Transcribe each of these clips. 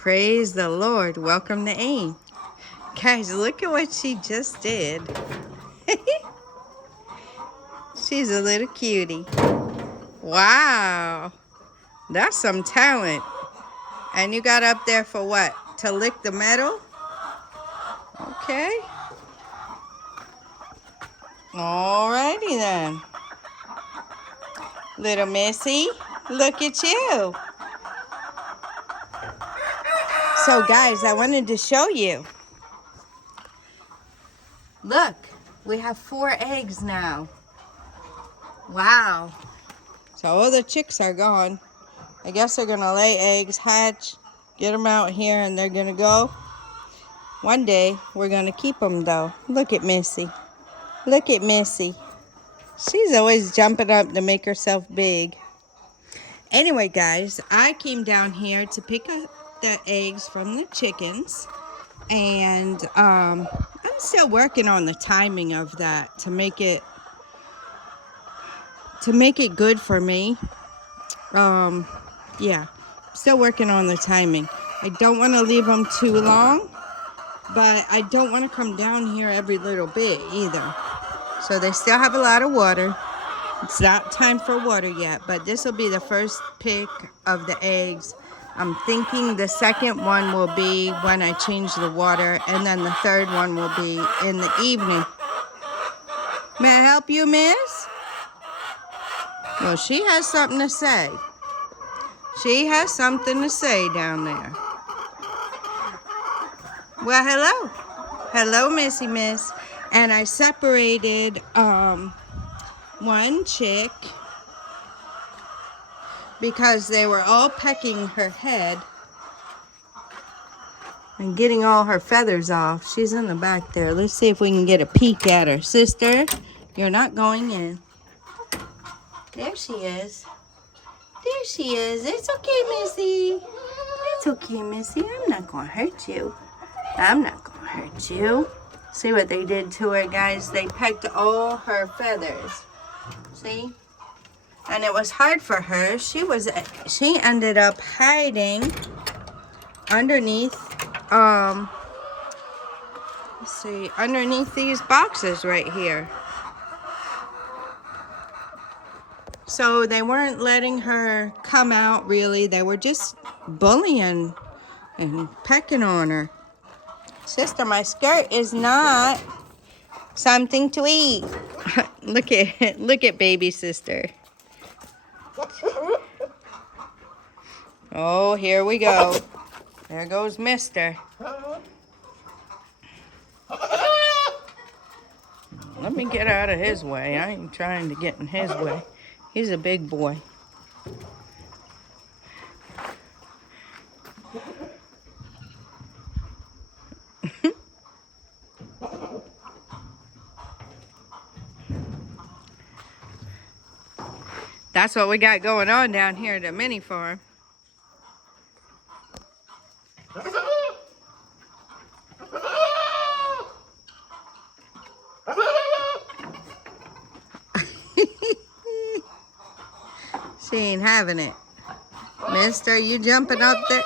Praise the Lord. Welcome to AIM. Guys, look at what she just did. She's a little cutie. Wow. That's some talent. And you got up there for what? To lick the metal? Okay. Alrighty then. Little Missy, look at you. So guys, I wanted to show you. Look, we have 4 eggs now. Wow. So all the chicks are gone. I guess they're gonna lay eggs, hatch, get them out here, and they're gonna go. One day, we're gonna keep them though. Look at Missy. Look at Missy. She's always jumping up to make herself big. Anyway, guys, I came down here to pick up the eggs from the chickens. And I'm still working on the timing of that to make it good for me. Yeah, still working on the timing. I don't want to leave them too long, but I don't want to come down here every little bit either. So they still have a lot of water. It's not time for water yet, but this will be the first pick of the eggs. I'm thinking the second one will be when I change the water, and then the third one will be in the evening. May I help you, miss? Well, she has something to say. She has something to say down there. Well, hello. Hello, Missy Miss. And I separated one chick because they were all pecking her head and getting all her feathers off. She's in the back there. Let's see if we can get a peek at her. Sister, you're not going in. There she is. There she is. It's okay, Missy. It's okay, Missy. I'm not going to hurt you. I'm not going to hurt you. See what they did to her, guys? They pecked all her feathers. See? And it was hard for her. She ended up hiding underneath, let's see, underneath these boxes right here. So they weren't letting her come out, really. They were just bullying and pecking on her. Sister, my skirt is not something to eat. Look at baby sister. Oh, here we go. There goes Mister. Let me get out of his way. I ain't trying to get in his way. He's a big boy. That's what we got going on down here at the mini farm. She ain't having it. Mister, you jumping up there?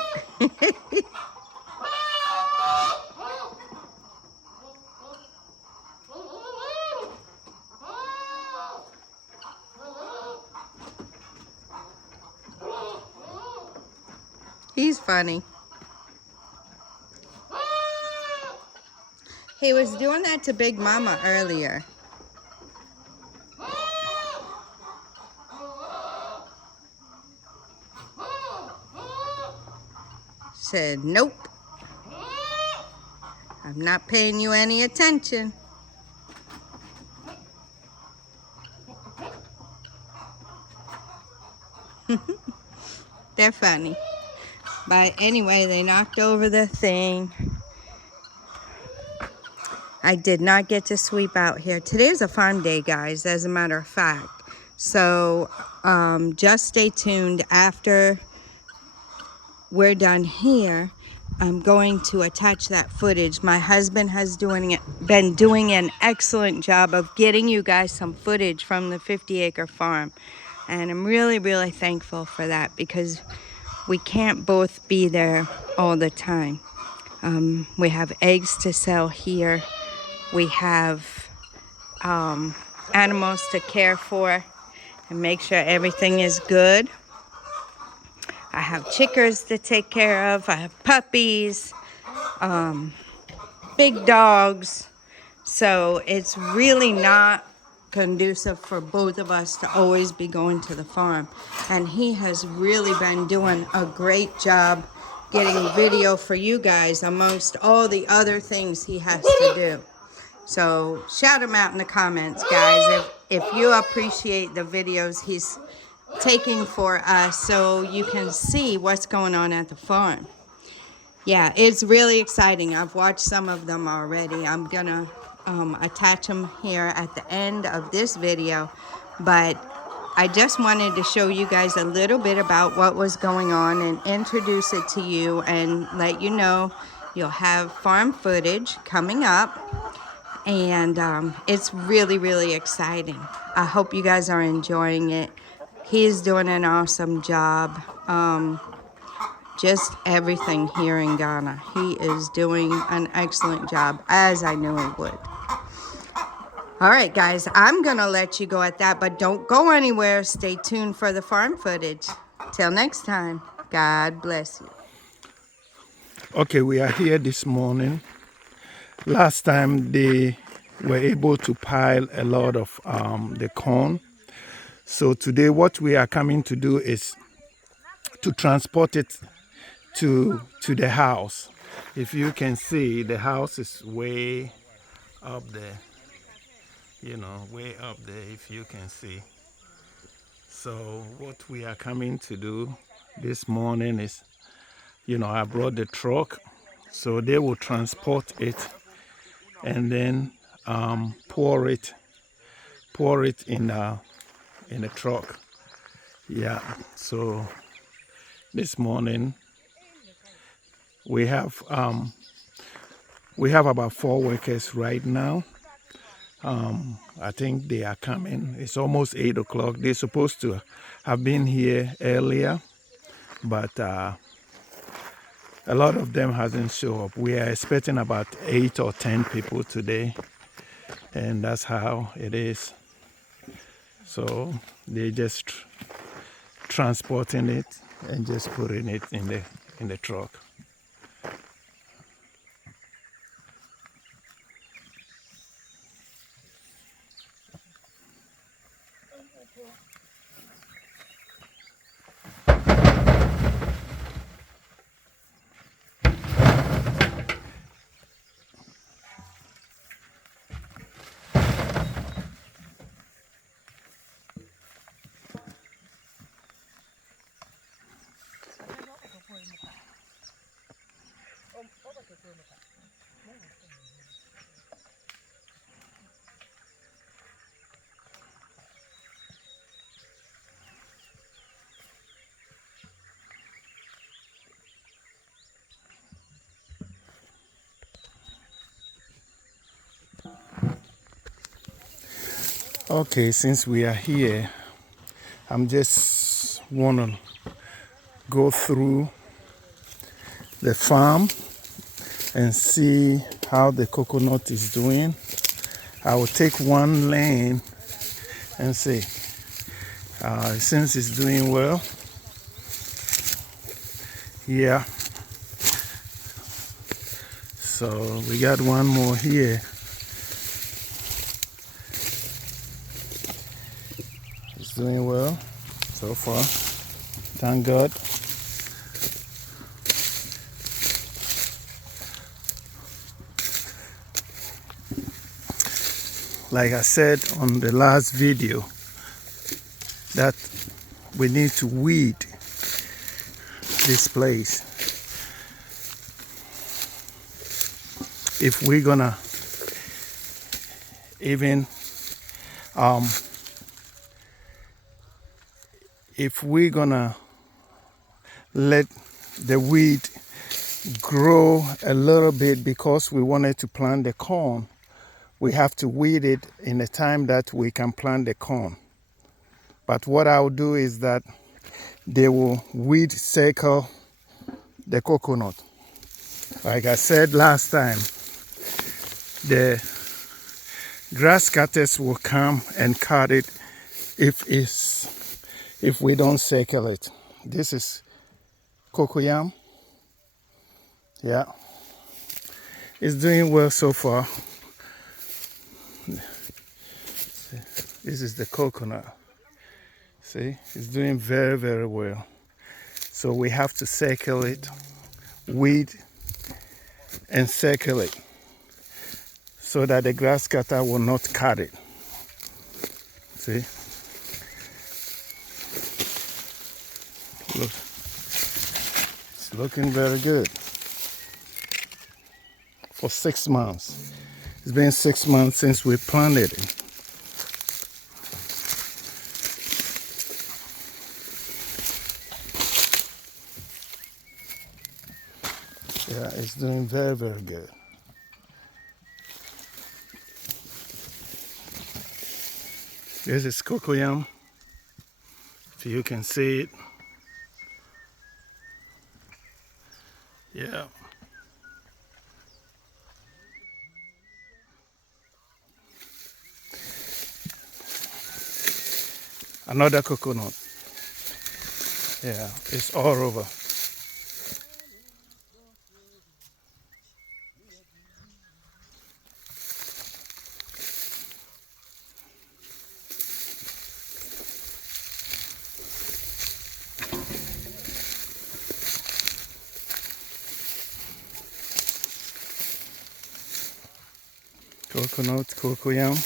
He's funny. He was doing that to Big Mama earlier. Said, nope. I'm not paying you any attention. They're funny. But anyway, they knocked over the thing. I did not get to sweep out here. Today's a farm day, guys, as a matter of fact. So just stay tuned. After we're done here, I'm going to attach that footage. My husband has been doing an excellent job of getting you guys some footage from the 50-acre farm. And I'm really, really thankful for that, because we can't both be there all the time. We have eggs to sell here. We have animals to care for and make sure everything is good. I have chickens to take care of. I have puppies, big dogs. So it's really not conducive for both of us to always be going to the farm. And he has really been doing a great job getting video for you guys amongst all the other things he has to do. So shout him out in the comments, guys, if you appreciate the videos he's taking for us so you can see what's going on at the farm. Yeah, it's really exciting. I've watched some of them already. I'm gonna attach them here at the end of this video, but I just wanted to show you guys a little bit about what was going on and introduce it to you and let you know you'll have farm footage coming up. And it's really, really exciting. I hope you guys are enjoying it. He's doing an awesome job. Just everything here in Ghana. He is doing an excellent job, as I knew he would. All right, guys, I'm going to let you go at that, but don't go anywhere. Stay tuned for the farm footage. Till next time, God bless you. Okay, we are here this morning. Last time they were able to pile a lot of the corn. So today what we are coming to do is to transport it to the house. If you can see, the house is way up there. You know, way up there, if you can see. So what we are coming to do this morning is, you know, I brought the truck, so they will transport it and then pour it in a truck. Yeah. So this morning we have about 4 workers right now. I think they are coming. It's almost 8 o'clock. They're supposed to have been here earlier, but a lot of them hasn't shown up. We are expecting about 8 or 10 people today, and that's how it is. So they just transporting it and just putting it in the truck. Okay, since we are here, I'm just want to go through the farm and see how the coconut is doing. I will take one lane and see. Since it's doing well, yeah. So we got one more here. It's doing well so far. Thank God. Like I said on the last video, that we need to weed this place if we're gonna even if we're gonna let the weed grow a little bit, because we wanted to plant the corn, we have to weed it in the time that we can plant the corn. But what I'll do is that they will weed circle the coconut. Like I said last time, the grass cutters will come and cut it if we don't circle it. This is cocoyam. Yeah, it's doing well so far. This is the coconut. See, it's doing very, very well. So we have to circle it, weed and circle it so that the grass cutter will not cut it. See? Look, it's looking very good. For 6 months. It's been 6 months since we planted it. Yeah, it's doing very, very good. This is cocoyam. If you can see it. Yeah. Another coconut. Yeah, it's all over. Coconut, cocoyam.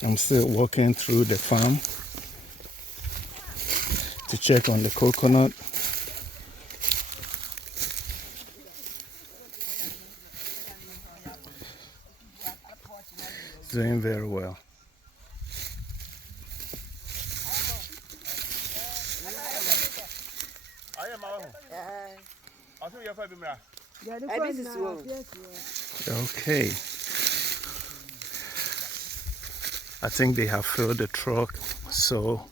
I'm still walking through the farm to check on the coconut. It's doing very well. Okay. I think they have filled the truck, so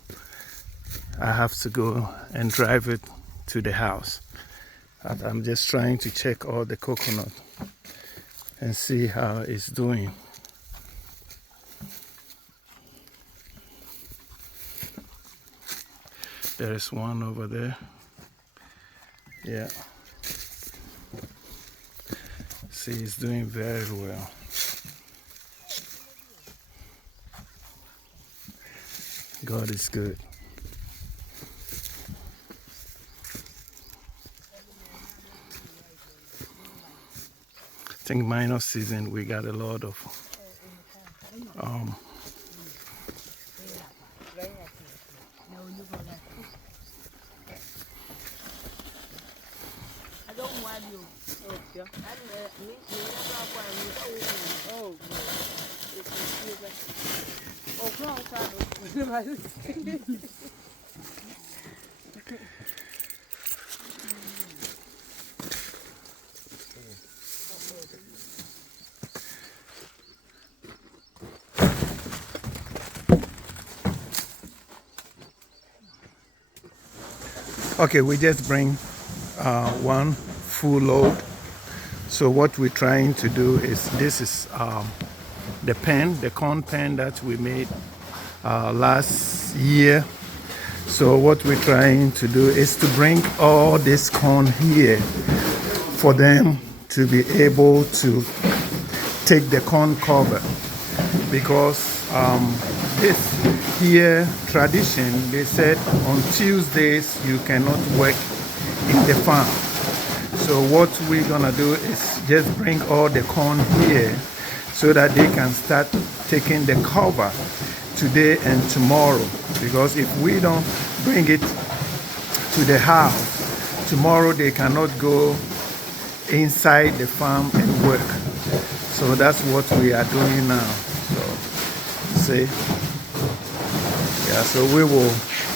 I have to go and drive it to the house. And I'm just trying to check all the coconut and see how it's doing. There is one over there. Yeah. See, it's doing very well. God is good. I think minor season we got a lot of okay, we just bring one full load. So what we're trying to do is, this is the pen, the corn pen that we made last year. So what we're trying to do is to bring all this corn here for them to be able to take the corn cover, because this here tradition, they said on Tuesdays you cannot work in the farm. So what we're gonna do is just bring all the corn here so that they can start taking the cover today and tomorrow, because if we don't bring it to the house tomorrow, they cannot go inside the farm and work. So that's what we are doing now. So see, yeah, so we will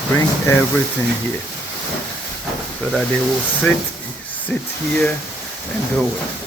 bring everything here so that they will sit here and do it.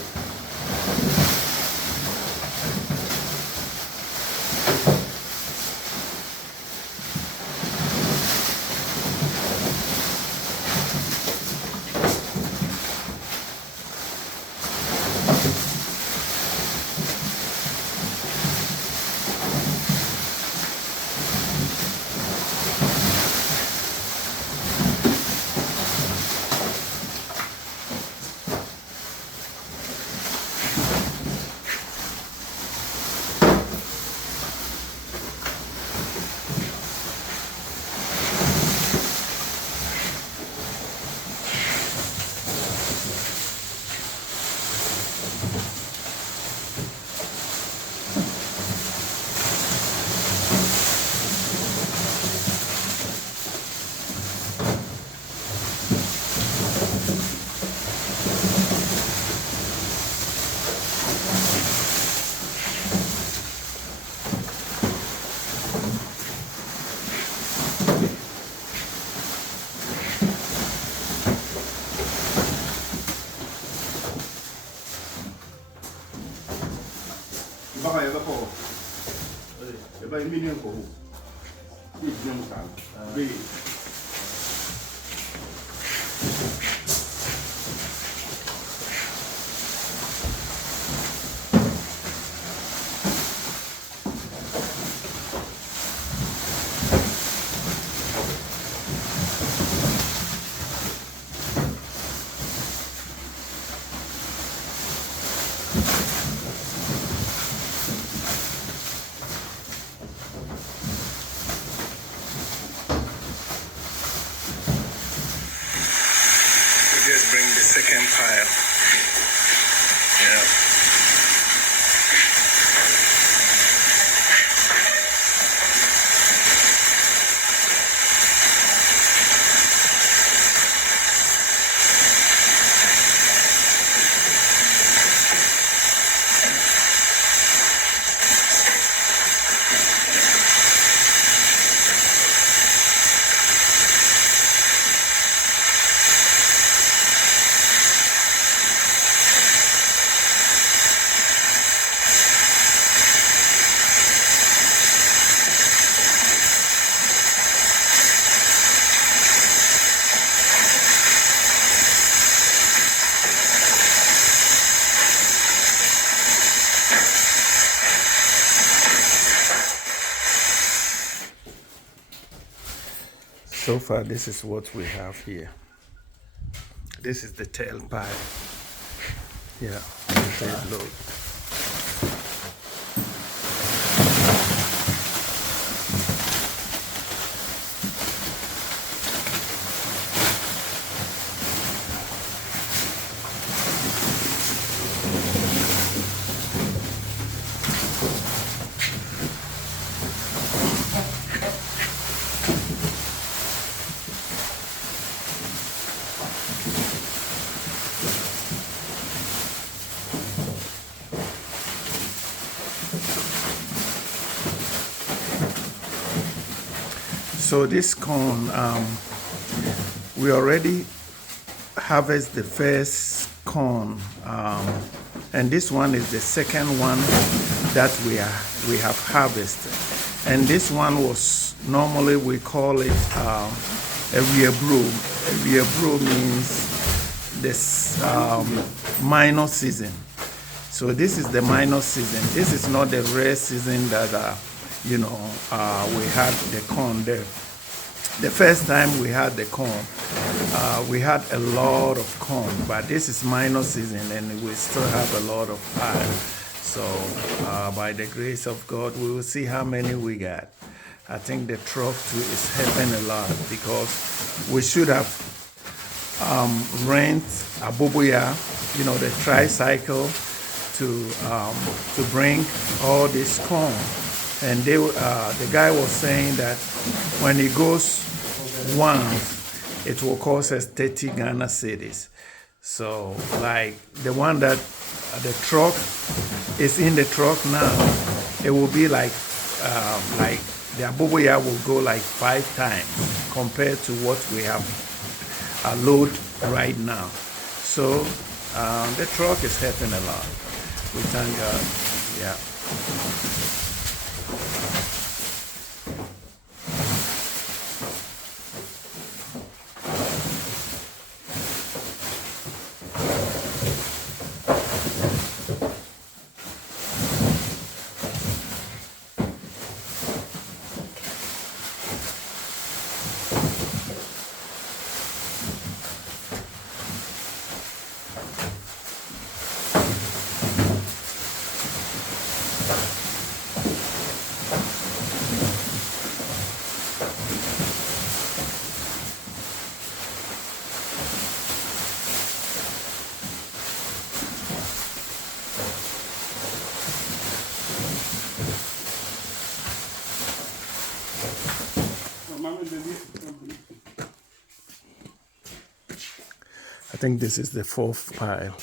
Just bring the second pile. Yeah. So far, this is what we have here. This is the tail pile. Yeah, the tail load. So this corn, we already harvest the first corn, and this one is the second one that we have harvested. And this one was, normally we call it a rear brew. A rear brew means this minor season. So this is the minor season. This is not the rare season that we had the corn there. The first time we had the corn, we had a lot of corn, but this is minor season and we still have a lot of pile. So by the grace of God, we will see how many we got. I think the truck too is helping a lot, because we should have rent a boboya, the tricycle to bring all this corn And the guy was saying that when it goes once, it will cost us 30 Ghana cedis. So, like the one that the truck is in the truck now, it will be like the aboboya will go like 5 times compared to what we have load right now. So the truck is helping a lot. We thank God. Yeah. I think this is the 4th pile.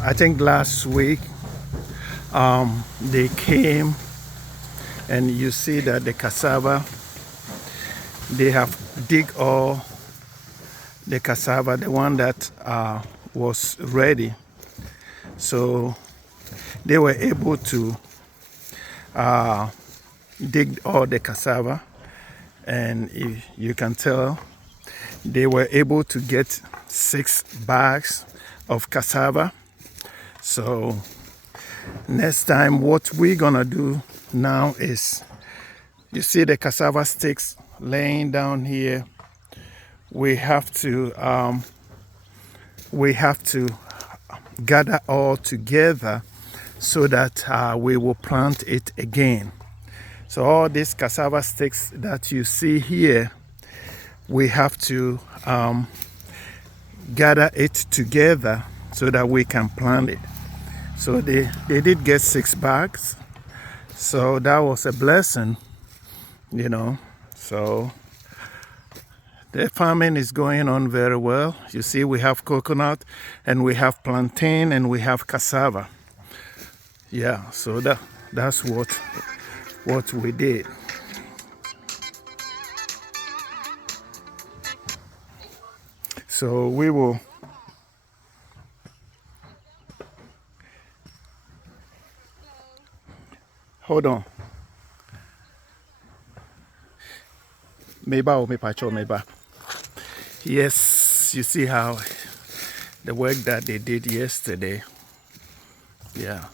I think last week they came and you see that the cassava, they have dig all the cassava, the one that was ready. So they were able to dig all the cassava, and if you can tell, they were able to get 6 bags of cassava. So next time what we're gonna do now is, you see the cassava sticks laying down here. We have to gather all together so that we will plant it again. So all these cassava sticks that you see here, we have to gather it together so that we can plant it. So they did get 6 bags. So that was a blessing, you know. So the farming is going on very well. You see, we have coconut and we have plantain and we have cassava. Yeah, so that's what we did. So we will hold on. Meba o mepacho meba. Yes, you see how the work that they did yesterday. Yeah.